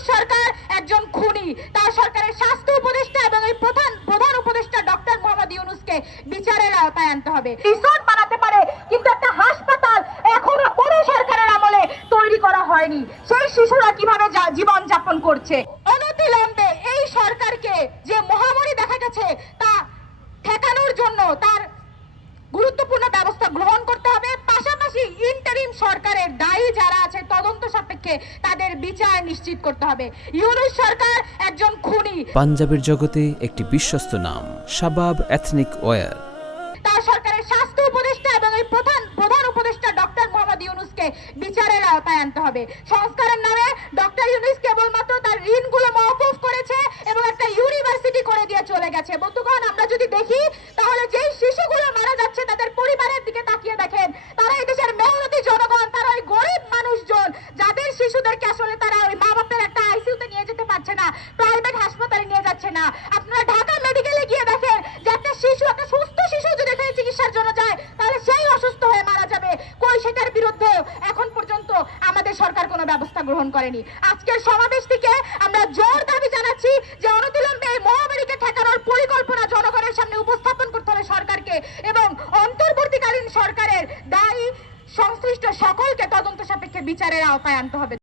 ইউনূস সরকার একজন খুনি। তার সরকারের স্বাস্থ্য উপদেষ্টা এবং এই প্রধান উপদেষ্টা ডক্টর মোহাম্মদ ইউনূসকে বিচারের আওতায় আনতে হবে। রিসোর্ট বানাতে পারে, কিন্তু একটা হাসপাতাল এখনো কোনো সরকারের আমলে তৈরি করা হয়নি। সেই শিশুরা কিভাবে জীবন যাপন করছে? অনতিবিলম্বে এই সরকারকে যে মহামারী দেখা গেছে তা ঠেকানোর জন্য তার গুরুত্বপূর্ণ ব্যবস্থা গ্রহণ করতে হবে। পাশাপাশি ইন্টারিম সরকারের দায়ী যারা আছে তদন্ত সাপেক্ষে তাদের বিচার নিশ্চিত করতে হবে। ইউনূস সরকার একজন খুনি। পাঞ্জাবের জগতে একটি বিশ্বস্ত নাম, শাবাব এথনিক ওয়্যার। তার সরকারের স্বাস্থ্য উপদেষ্টা এবং এই প্রধান উপদেষ্টা ডক্টর মোহাম্মদ ইউনূসকে বিচারের আওতায় আনতে হবে। সংস্কারের নামে ডক্টর ইউনূস কেবলমাত্র তার ঋণগুলো মওকুফ করেছে এবং একটা ইউনিভার্সিটি করে দিয়ে চলে গেছে। বন্ধুগণ, আমরা যদি দেখি তাহলে যেই শিশুগুলো মারা যাচ্ছে তাদের পরিবারের দিকে তাকিয়ে দেখেন। তারা এই দেশের মেহনতি জনগণ, তারা ওই গরিব মানুষজন যাদের শিশুদেরকে আসলে তারা ওই মা বাপের একটা আইসিইউতে নিয়ে যেতে পারছে না, প্রাইভেট হাসপাতালে নিয়ে যাচ্ছে না। আপনারা ঢাকা মেডিকেলে গিয়ে দেখেন যে একটা শিশু, একটা সুস্থ শিশু যদি এখানে চিকিৎসার জন্য যায় তাহলে সেই অসুস্থ হয়ে মারা যাবে। কই সেটার বিরুদ্ধে এখন পর্যন্ত আমাদের সরকার কোনো ব্যবস্থা গ্রহণ করেনি। আজকের সমাবেশ থেকে আমরা জোর দাবি জানাচ্ছি যে অনতিবিলম্বে এই মহামারীকে ঠেকানোর পরিকল্পনা জনগণের সামনে উপস্থাপন করতে হবে সরকারকে, এবং অন্তর্বর্তীকালীন সরকারের দায়ী সংশ্লিষ্ট সকলকে তদন্ত সাপেক্ষে বিচারের আওতায় আনতে হবে।